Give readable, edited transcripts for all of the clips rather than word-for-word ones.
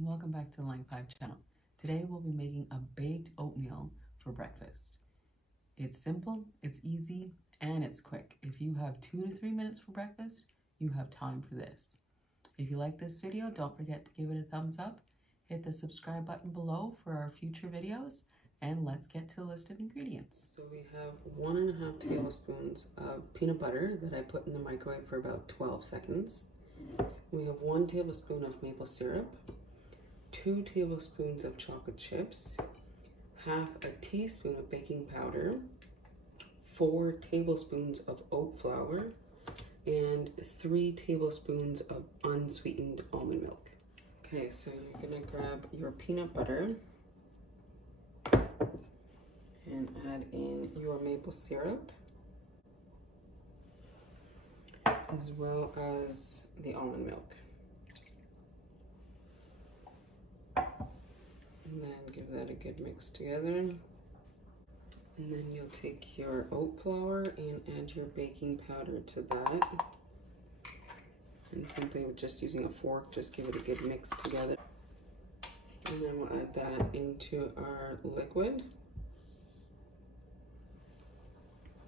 and welcome back to the Line 5 channel. Today we'll be making a baked oatmeal for breakfast. It's simple, it's easy, and it's quick. If you have 2 to 3 minutes for breakfast, you have time for this. If you like this video, don't forget to give it a thumbs up, hit the subscribe button below for our future videos, and let's get to the list of ingredients. So we have 1.5 tablespoons of peanut butter that I put in the microwave for about 12 seconds. We have 1 tablespoon of maple syrup, 2 tablespoons of chocolate chips, half a teaspoon of baking powder, 4 tablespoons of oat flour, and 3 tablespoons of unsweetened almond milk. Okay, so you're gonna grab your peanut butter and add in your maple syrup, as well as the almond milk. And then give that a good mix together. And then you'll take your oat flour and add your baking powder to that. And simply with just using a fork, just give it a good mix together. And then we'll add that into our liquid.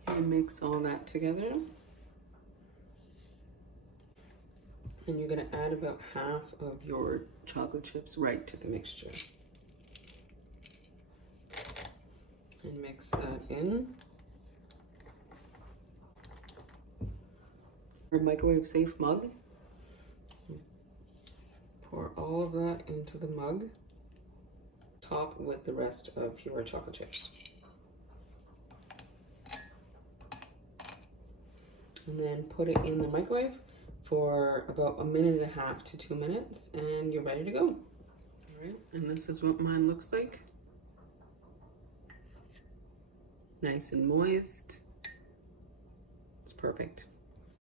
And mix all that together. And you're gonna add about half of your chocolate chips right to the mixture. And mix that in. Your microwave safe mug. Pour all of that into the mug. Top with the rest of your chocolate chips. And then put it in the microwave for about 1.5 to 2 minutes, and you're ready to go. All right, and this is what mine looks like. Nice and moist. It's perfect.